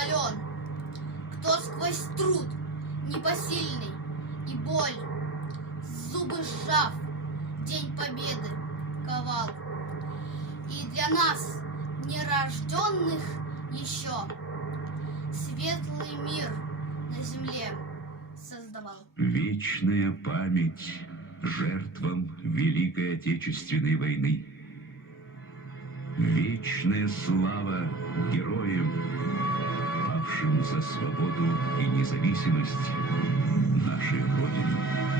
Наполеон, кто сквозь труд непосильный и боль, зубы сжав, День Победы ковал. И для нас, нерожденных еще, светлый мир на земле создавал. Вечная память жертвам Великой Отечественной войны. Вечная слава героям, павшим за свободу и независимость нашей Родины.